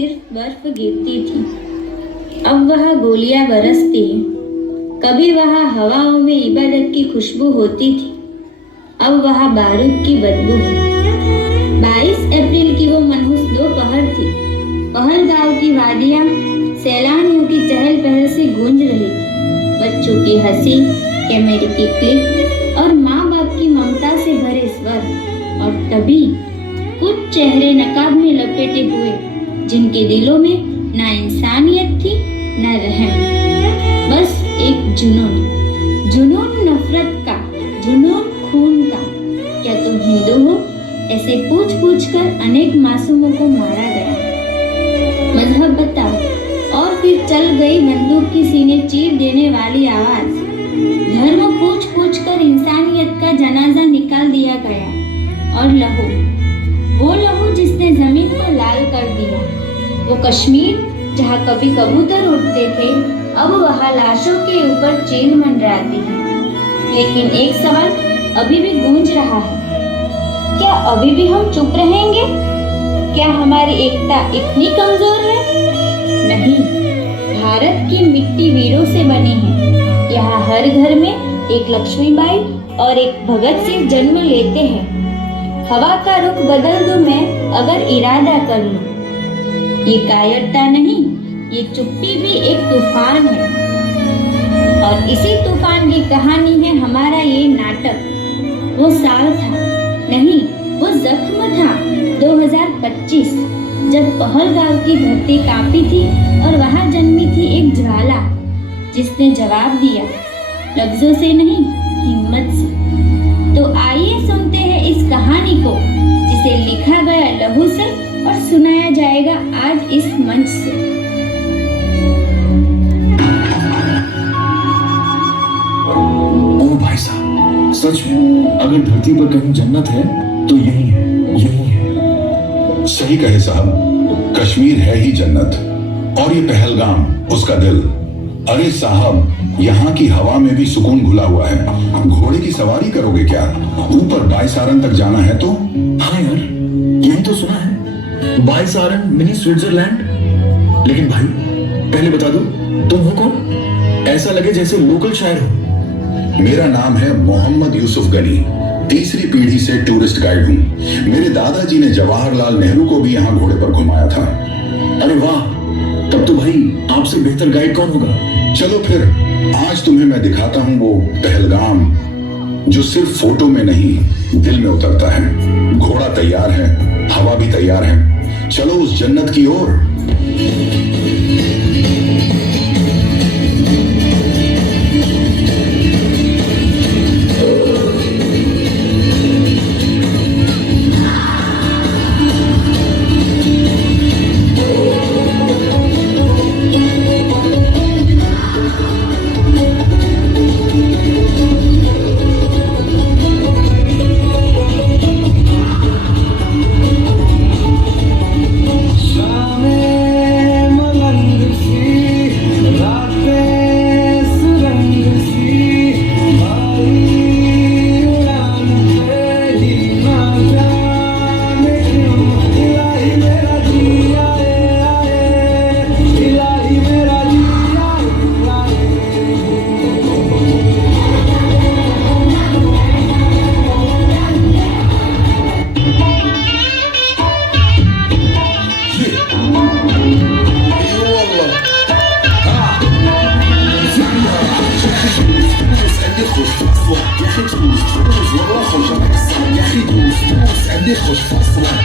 सिर्फ बर्फ गिरती थी। अब वहाँ गोलियां बरसती हैं। कभी वहाँ हवाओं में इबादत की खुशबू होती थी, अब वहाँ बारूद की बदबू है। 22 अप्रैल की वो मनहूस दोपहर थी। पहलगांव की वादियाँ सैलानियों की चहल पहल से गूंज रही थी। बच्चों की हंसी, कैमरे की क्लिक और माँ बाप की ममता से भरे स्वर। और तभी कुछ चेहरे नकाब में लपेटे हुए, जिनके दिलों में ना इंसानियत थी ना रहम, बस एक जुनून। जुनून नफरत का, जुनून खून का। क्या तुम हिंदू हो? ऐसे पूछ पूछ कर अनेक मासूमों को मारा गया। मजहब बताओ। और फिर चल गई बंदूक की सीने चीर देने वाली आवाज। धर्म पूछ पूछ कर इंसानियत का जनाजा निकाल दिया गया। और लहू, वो लहू जिसने जमीन को लाल कर दिया। वो कश्मीर जहाँ कभी कबूतर उड़ते थे, अब वहाँ लाशों के ऊपर चील मंडराती है। लेकिन एक सवाल अभी भी गूंज रहा है, क्या अभी भी हम चुप रहेंगे? क्या हमारी एकता इतनी कमजोर है? नहीं, भारत की मिट्टी वीरों से बनी है। यहाँ हर घर में एक लक्ष्मीबाई और एक भगत सिंह जन्म लेते हैं। हवा का रुख बदल दूं मैं अगर इरादा कर लूं। ये कायरता नहीं, ये चुप्पी भी एक तूफान है। और इसी तूफान की कहानी है हमारा ये नाटक। वो साल था, नहीं वो जख्म था, 2025, जब पहलगांव की धरती कांपी थी और वहां जन्मी थी एक ज्वाला, जिसने जवाब दिया, लफ्जों से नहीं, हिम्मत से। तो आइए सुनते हैं इस कहानी को, जिसे लिखा गया लहू से और सुनाया जाएगा आज इस मंच से। ओ भाई साहब, सच में अगर धरती पर कहीं जन्नत है तो यही है, यही है। सही कहे साहब, कश्मीर है ही जन्नत और ये पहलगाम उसका दिल। अरे साहब, यहाँ की हवा में भी सुकून घुला हुआ है। घोड़े की सवारी करोगे क्या? ऊपर बाईसारन तक जाना है तो? हाँ यार, यही तो सुना है, बाईसारन मिनी स्विट्जरलैंड। लेकिन भाई पहले बता दो, तुम हो कौन? ऐसा लगे जैसे लोकल शायर हो। मेरा नाम है मोहम्मद यूसुफ गनी, तीसरी पीढ़ी से टूरिस्ट गाइड हूँ। मेरे दादाजी ने जवाहरलाल नेहरू को भी यहाँ घोड़े पर घुमाया था। अरे वाह, तब तो भाई आपसे बेहतर गाइड कौन होगा? चलो फिर आज तुम्हें मैं दिखाता हूँ वो पहलगाम जो सिर्फ फोटो में नहीं दिल में उतरता है। घोड़ा तैयार है, हवा भी तैयार है, चलो उस जन्नत की ओर।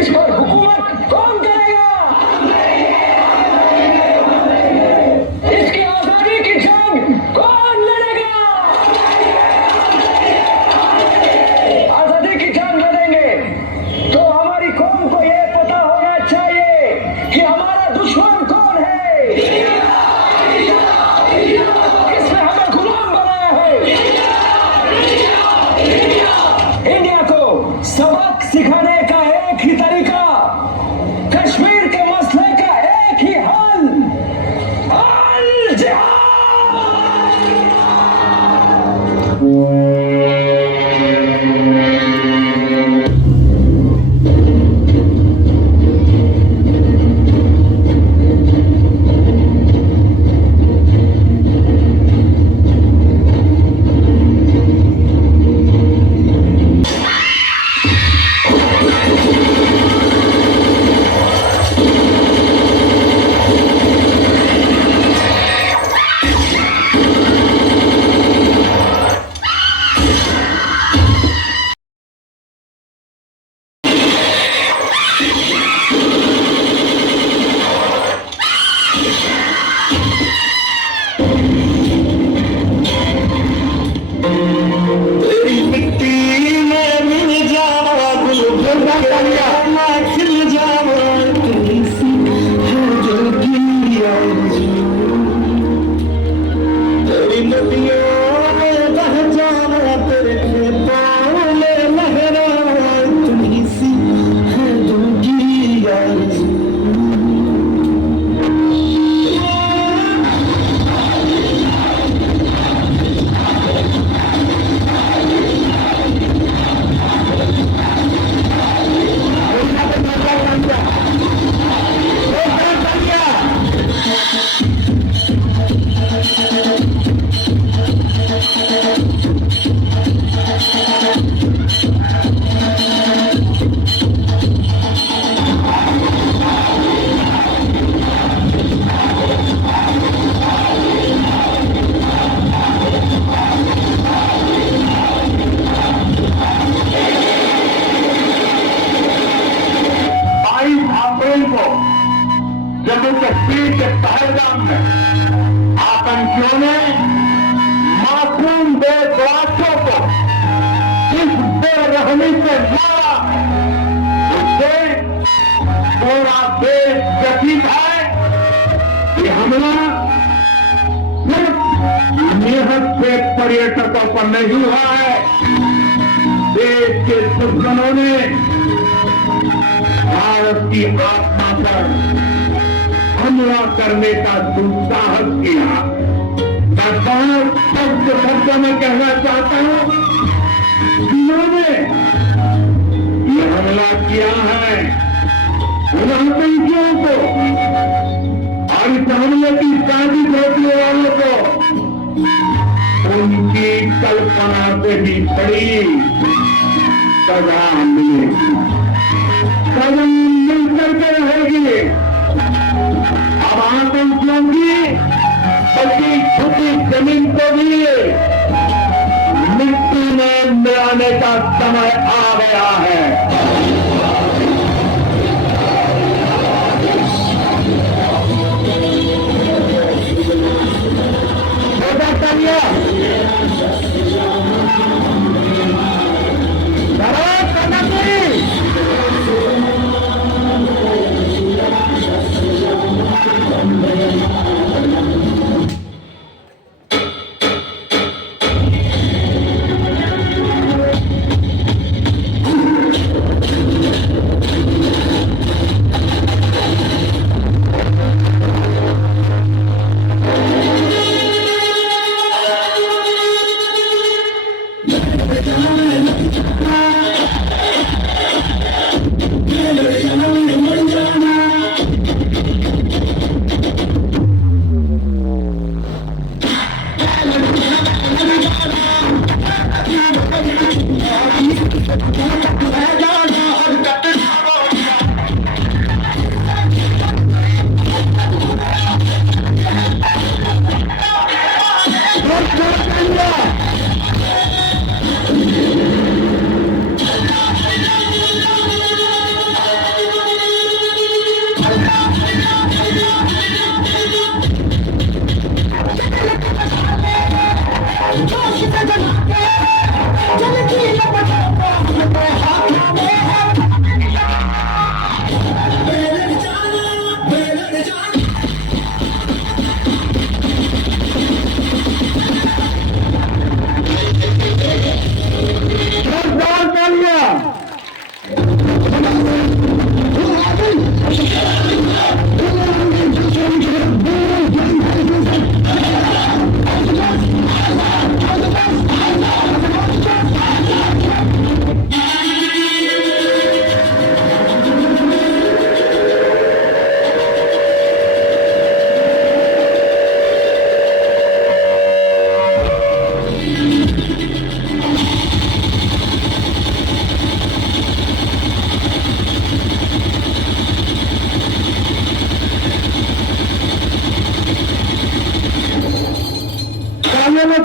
इसको और हुकूमत कौन करेगा? इसकी आजादी की जंग कौन लड़ेगा? आजादी की जंग लड़ेंगे तो हमारी कौम को यह पता होना चाहिए कि हमारा दुश्मन कौन है, किसने हमें गुलाम बनाया है। इंडिया को सबक सिखाने का एक ही तरीका, कश्मीर के मसले का एक ही हल, अल जिहाद। जम्मू कश्मीर के पहलगाम में आतंकियों ने मासूम देशवासियों को इस बेरहमी से मारा, उससे पूरा देश व्यथित है। ये हमला सिर्फ निहत से पर्यटकों पर नहीं हुआ है, देश के दुश्मनों ने भारत की आत्मा पर हमला करने का दुस्साहस किया। मैं बहुत सख्त शब्दों में कहना चाहता हूं, जिन्होंने ये हमला किया है उन आतंकियों को और इस हमले की साजिश रोकने वालों को उनकी कल्पना से भी बड़ी सजा मिलेगी, सजा मिलकर के रहेगी। अब आतंकियों की बची छुपी जमीन को भी मिट्टी में मिलाने का समय आ गया है।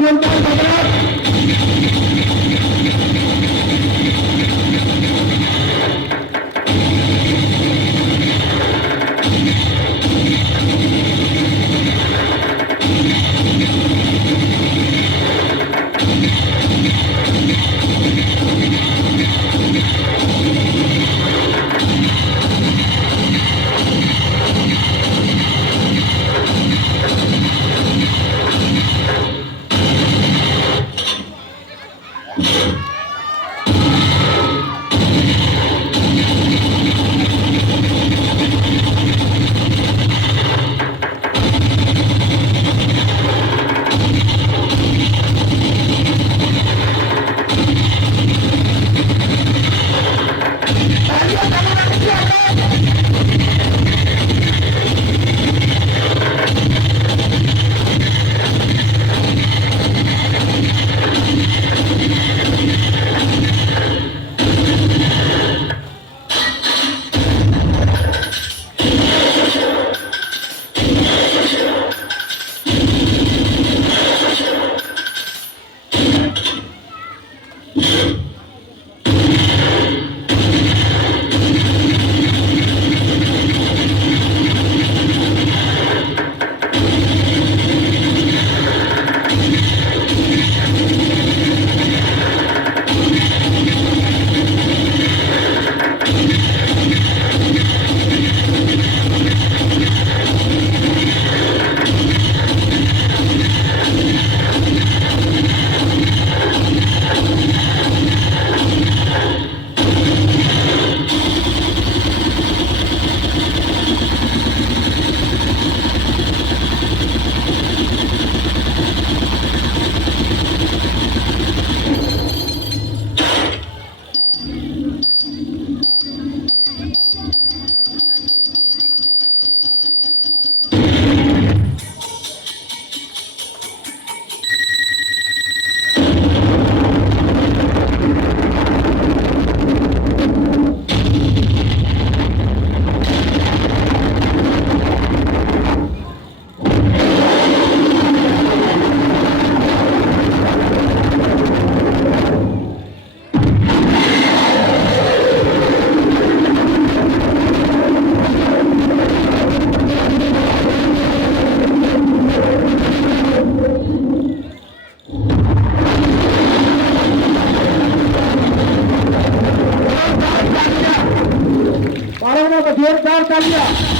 जोरदार तादाद। जोरदार तालियां।